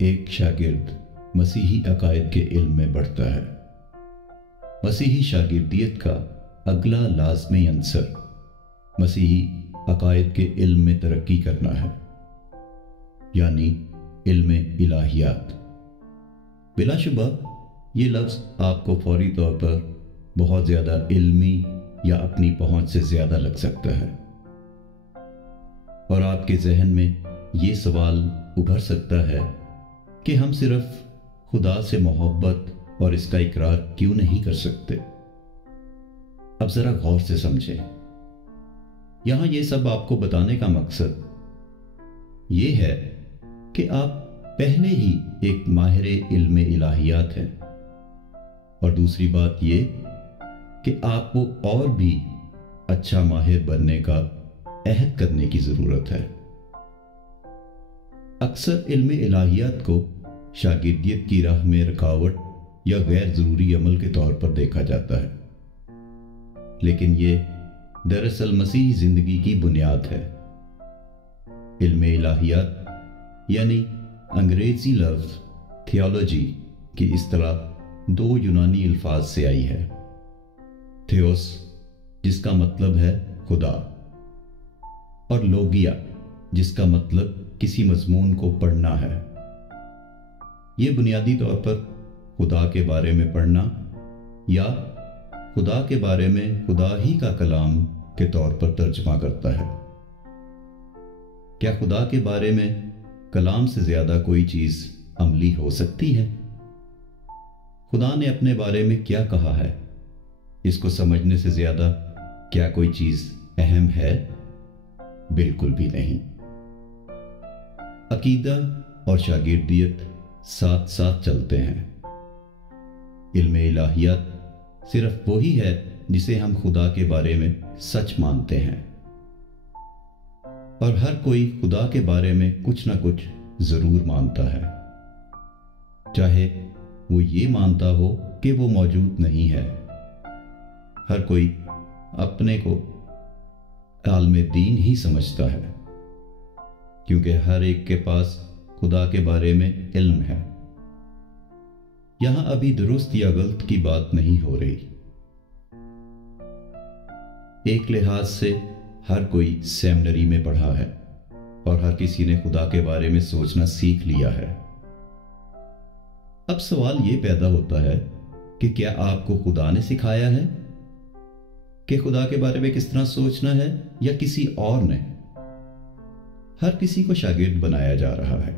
ایک شاگرد مسیحی عقائد کے علم میں بڑھتا ہے۔ مسیحی شاگردیت کا اگلا لازمی عنصر مسیحی عقائد کے علم میں ترقی کرنا ہے، یعنی علم الہیات۔ بلا شبہ یہ لفظ آپ کو فوری طور پر بہت زیادہ علمی یا اپنی پہنچ سے زیادہ لگ سکتا ہے، اور آپ کے ذہن میں یہ سوال ابھر سکتا ہے کہ ہم صرف خدا سے محبت اور اس کا اقرار کیوں نہیں کر سکتے؟ اب ذرا غور سے سمجھیں۔ یہاں یہ سب آپ کو بتانے کا مقصد یہ ہے کہ آپ پہلے ہی ایک ماہر علم الہیات ہیں، اور دوسری بات یہ کہ آپ کو اور بھی اچھا ماہر بننے کا عہد کرنے کی ضرورت ہے۔ اکثر علم الہیات کو شاگردیت کی راہ میں رکاوٹ یا غیر ضروری عمل کے طور پر دیکھا جاتا ہے، لیکن یہ دراصل مسیحی زندگی کی بنیاد ہے۔ علم الہیات یعنی انگریزی لفظ تھیولوجی کی اصطلاح دو یونانی الفاظ سے آئی ہے، تھیوس جس کا مطلب ہے خدا، اور لوگیا جس کا مطلب کسی مضمون کو پڑھنا ہے۔ یہ بنیادی طور پر خدا کے بارے میں پڑھنا یا خدا کے بارے میں خدا ہی کا کلام کے طور پر ترجمہ کرتا ہے۔ کیا خدا کے بارے میں کلام سے زیادہ کوئی چیز عملی ہو سکتی ہے؟ خدا نے اپنے بارے میں کیا کہا ہے، اس کو سمجھنے سے زیادہ کیا کوئی چیز اہم ہے؟ بالکل بھی نہیں۔ عقیدہ اور شاگردیت ساتھ ساتھ چلتے ہیں۔ علم الہیات صرف وہی ہے جسے ہم خدا کے بارے میں سچ مانتے ہیں، اور ہر کوئی خدا کے بارے میں کچھ نہ کچھ ضرور مانتا ہے، چاہے وہ یہ مانتا ہو کہ وہ موجود نہیں ہے۔ ہر کوئی اپنے کو عالم دین ہی سمجھتا ہے، کیونکہ ہر ایک کے پاس خدا کے بارے میں علم ہے۔ یہاں ابھی درست یا غلط کی بات نہیں ہو رہی۔ ایک لحاظ سے ہر کوئی سیمنری میں پڑھا ہے، اور ہر کسی نے خدا کے بارے میں سوچنا سیکھ لیا ہے۔ اب سوال یہ پیدا ہوتا ہے کہ کیا آپ کو خدا نے سکھایا ہے کہ خدا کے بارے میں کس طرح سوچنا ہے، یا کسی اور نے؟ ہر کسی کو شاگرد بنایا جا رہا ہے۔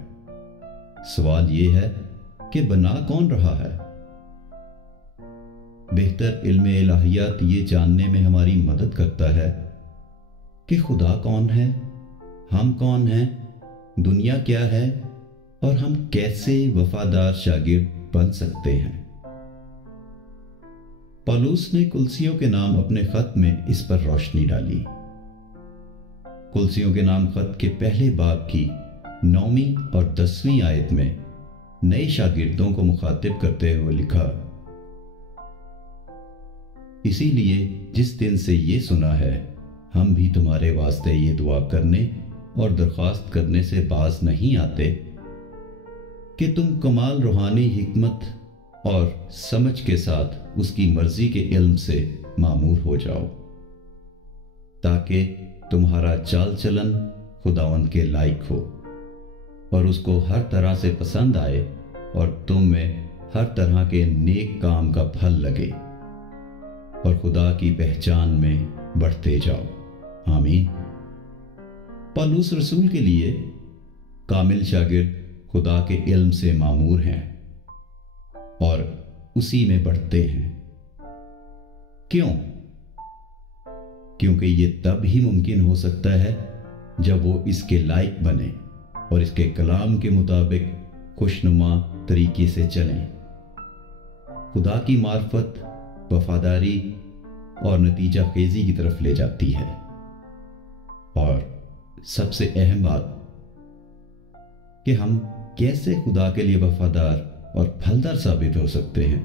سوال یہ ہے کہ بنا کون رہا ہے؟ بہتر علم الہیات یہ جاننے میں ہماری مدد کرتا ہے کہ خدا کون ہے، ہم کون ہیں، دنیا کیا ہے، اور ہم کیسے وفادار شاگرد بن سکتے ہیں۔ پولس نے کلسیوں کے نام اپنے خط میں اس پر روشنی ڈالی۔ کلسیوں کے نام خط کے پہلے باب کی 9ویں اور 10ویں آیت میں نئے شاگردوں کو مخاطب کرتے ہوئے لکھا، اسی لیے جس دن سے یہ سنا ہے ہم بھی تمہارے واسطے یہ دعا کرنے اور درخواست کرنے سے باز نہیں آتے کہ تم کمال روحانی حکمت اور سمجھ کے ساتھ اس کی مرضی کے علم سے معمور ہو جاؤ، تاکہ تمہارا چال چلن خداوند کے لائق ہو، اور اس کو ہر طرح سے پسند آئے، اور تم میں ہر طرح کے نیک کام کا پھل لگے، اور خدا کی پہچان میں بڑھتے جاؤ۔ آمین۔ پولس رسول کے لیے کامل شاگرد خدا کے علم سے معمور ہیں اور اسی میں بڑھتے ہیں۔ کیوں؟ کیونکہ یہ تب ہی ممکن ہو سکتا ہے جب وہ اس کے لائق بنے اور اس کے کلام کے مطابق خوشنما طریقے سے چلیں۔ خدا کی معرفت وفاداری اور نتیجہ خیزی کی طرف لے جاتی ہے، اور سب سے اہم بات کہ ہم کیسے خدا کے لیے وفادار اور پھلدار ثابت ہو سکتے ہیں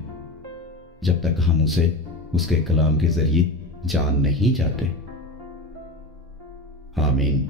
جب تک ہم اسے اس کے کلام کے ذریعے جان نہیں جاتے۔ آمین۔